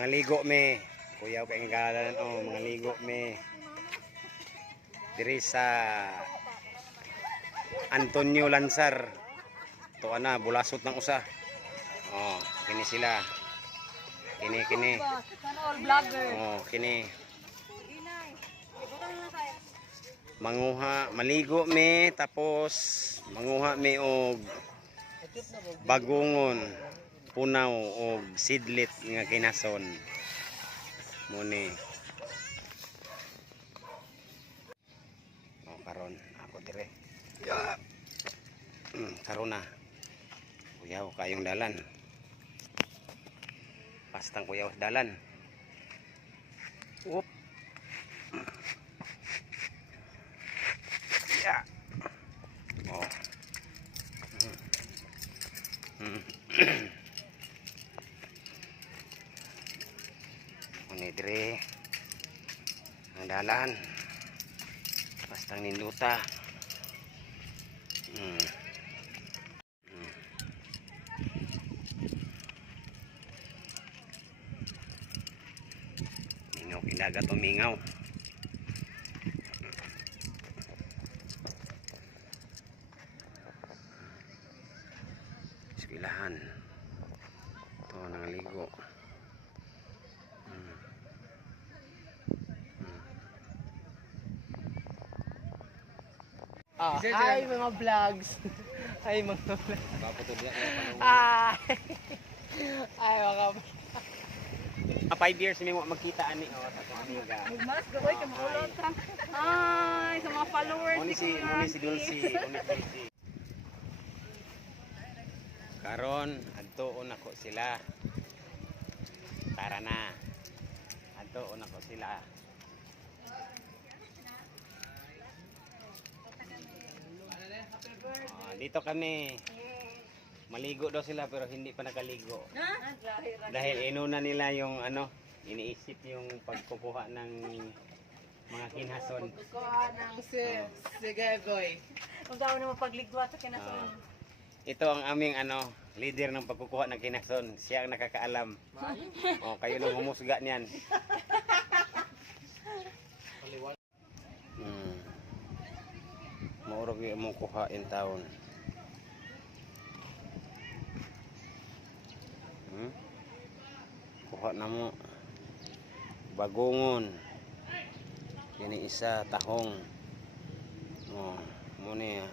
Mga ligo me. Kuyaw kay galan mga ligo me. Diri sa Antonio Lansar. To ana bulasot ng usa. Kini sila. Kini. Kini. Manguha, maligo me tapos manguha me og bagungon, punaw og sidlit nga kinason. Muni. Karon ako dire. Karon na. Kuyaw kayong dalan. Pastang kuyaw dalan. Oop. Ya. Ini dire ang dalan. Pastang ninduta. Mingaw kilagat o mingaw. Eskwelahan. Ito nangaligo. Hi mga vlogs. Hi mga vlogs. Ay mga 5 years may magkita ani sa amiga. Mas gaway ka maulot. Ay, sa mga followers Muni si Dulcie. Karon adtuon ako sila. Tara na. Adtuon ako sila. Dito kami. Maligo daw sila pero hindi pa nakaligo. Dahil inuna nila yung iniisip yung pagkukuha ng mga kinhason. kuha ng sigegoy. Kung daw naman pagligwa sa kinason. Ito ang aming leader ng pagkukuha ng kinhason. Siya ang nakakaalam. Kayo nang humusga niyan. Maurog yung mong kuhain taon. Kuha na mo bagungon. Kini isa tahong. Muna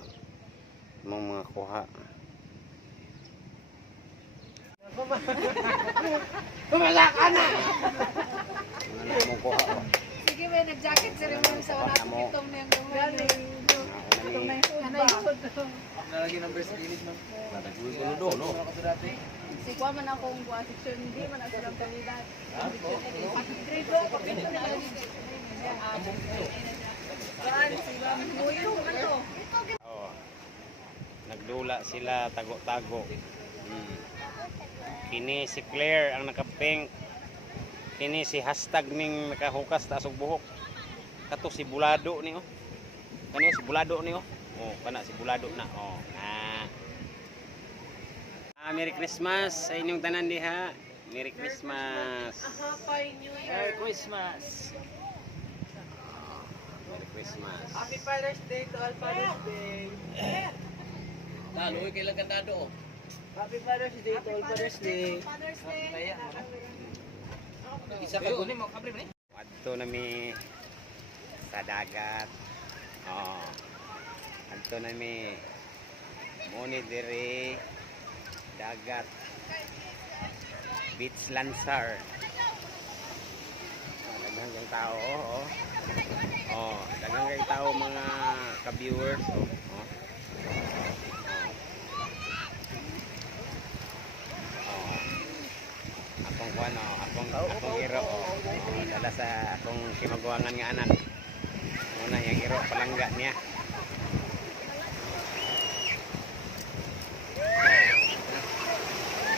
mong mga kuha. Pumalak na! Ano na mong kuha? Sige, may nag-jacket sa rin sa wala akong itong na yung galing. Itong na yung Nalagyan number sa gilid mo. no? si Kwa man akong buwan, si hindi man ako ng kandidat. Grade 2, kapito na lang. Saan? Sila, muyo, ano? Nagdula sila tago-tago. Kini si Claire ang naka-pink. Kini si hashtag ning nakahukas taas og buhok. Kato si Bulado ni Kani si Bulado ni kana si Bulado na. Merry Christmas sa inyong tanan diha. Merry Christmas. Happy New Year. Merry Christmas. Merry Christmas. Happy Father's Day to all Father's Day. Taloy kay lang kandado. Happy Father's Day to all Father's Day. Father's Day. Isa ka kunin mo kabre ni. Adto nami sa dagat. Adto nami muni diri dagat. Beach Lansar. Daghang kang tao daghang kang tao mga ka-viewers akong iro dala sa akong kimaguangan nga anak muna yung iro palangga niya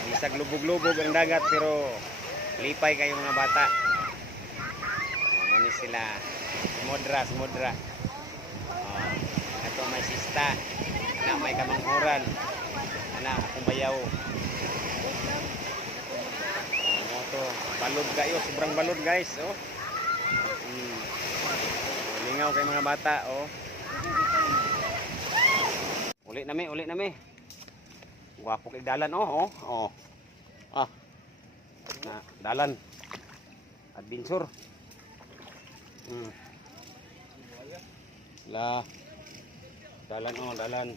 bisag lubog-lubog ang dagat pero lipay kayo mga bata muna sila sumodra ito may sista na may kamanghuran na akong bayaw moto Balod kayo, sobrang balod guys, oh. Lingaw kay mga bata, oh. Uli na mi. Guwapo kay dalan, oh, oh. Ah. Na, dalan. Adventure. La. Dalan, oh, dalan.